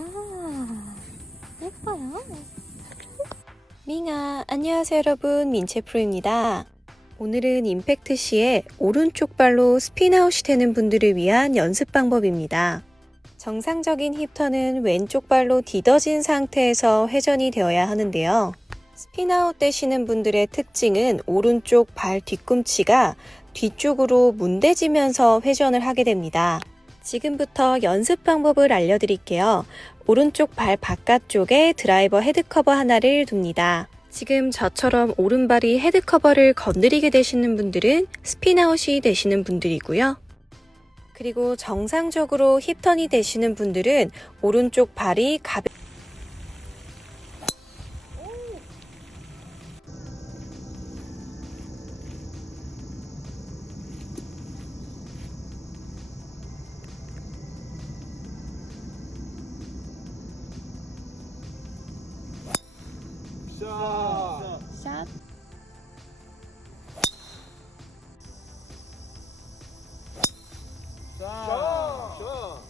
아, 예뻐요. 밍아, 안녕하세요 여러분. 민채 프로입니다. 오늘은 임팩트 시에 오른쪽 발로 스피나웃이 되는 분들을 위한 연습 방법입니다. 정상적인 힙턴은 왼쪽 발로 디뎌진 상태에서 회전이 되어야 하는데요. 스피나웃 되시는 분들의 특징은 오른쪽 발 뒤꿈치가 뒤쪽으로 문대지면서 회전을 하게 됩니다. 지금부터 연습 방법을 알려드릴게요. 오른쪽 발 바깥쪽에 드라이버 헤드커버 하나를 둡니다. 지금 저처럼 오른발이 헤드커버를 건드리게 되시는 분들은 스피나웃이 되시는 분들이고요. 그리고 정상적으로 힙턴이 되시는 분들은 오른쪽 발이 가볍 샷. 샷. 샷.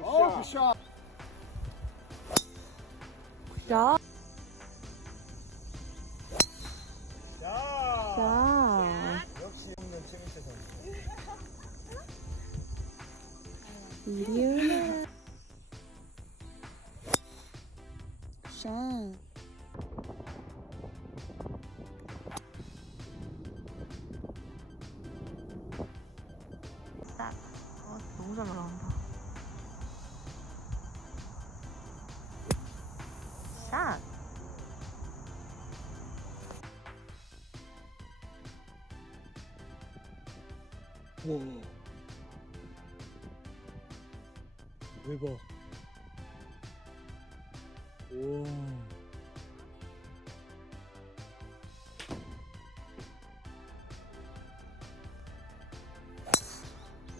어, 굿샷. 샷. 샷. 이리오나. 샷. 딱. 어, 너무 잘 올라온다. 샷. 와. 대박. 오.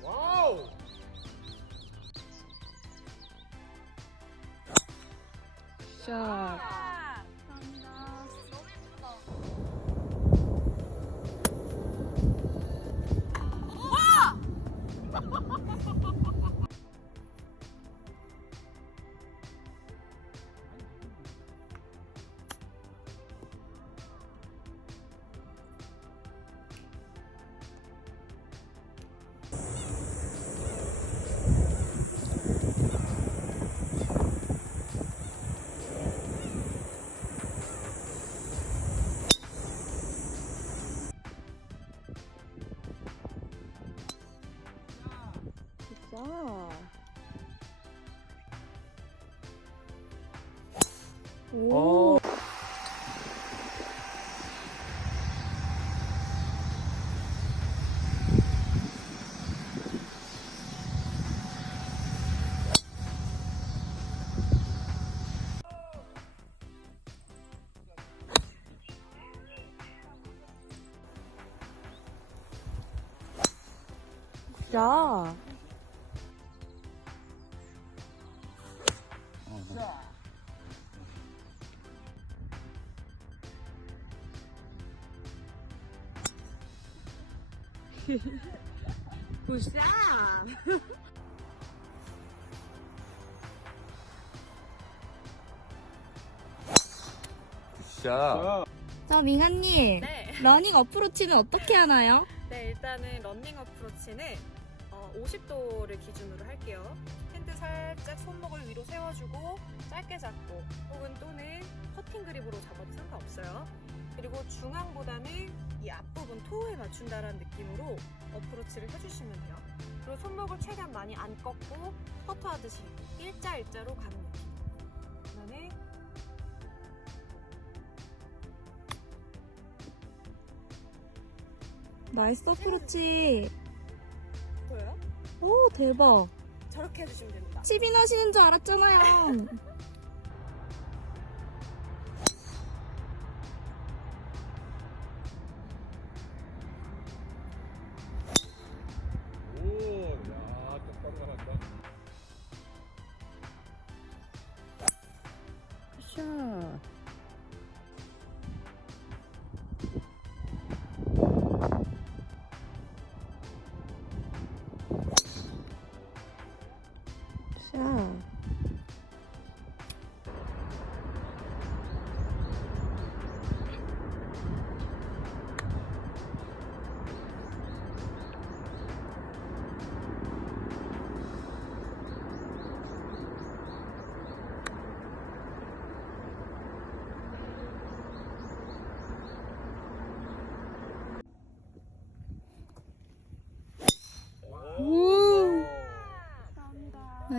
와우. 샷. 샷. 오. 야. 굿샷. 샷. 자, 민아님. 네. 러닝 어프로치는 어떻게 하나요? 네, 일단은 런닝 어프로치는 어, 50도를 기준으로 할게요. 핸드 살짝 손목을 위로 세워주고 짧게 잡고 혹은 또는 커팅 그립으로 잡아도 상관없어요. 그리고 중앙보다는 이 앞부분 토우에 맞춘다라는 느낌으로 어프로치를 해주시면 돼요. 그리고 손목을 최대한 많이 안 꺾고 퍼터 하듯이 일자 일자로 가는 느낌. 그다음에 나이스 어프로치. 오, 대박. 저렇게 해주시면 됩니다. 치빈 하시는 줄 알았잖아요.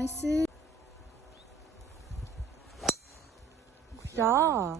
나이스. 야.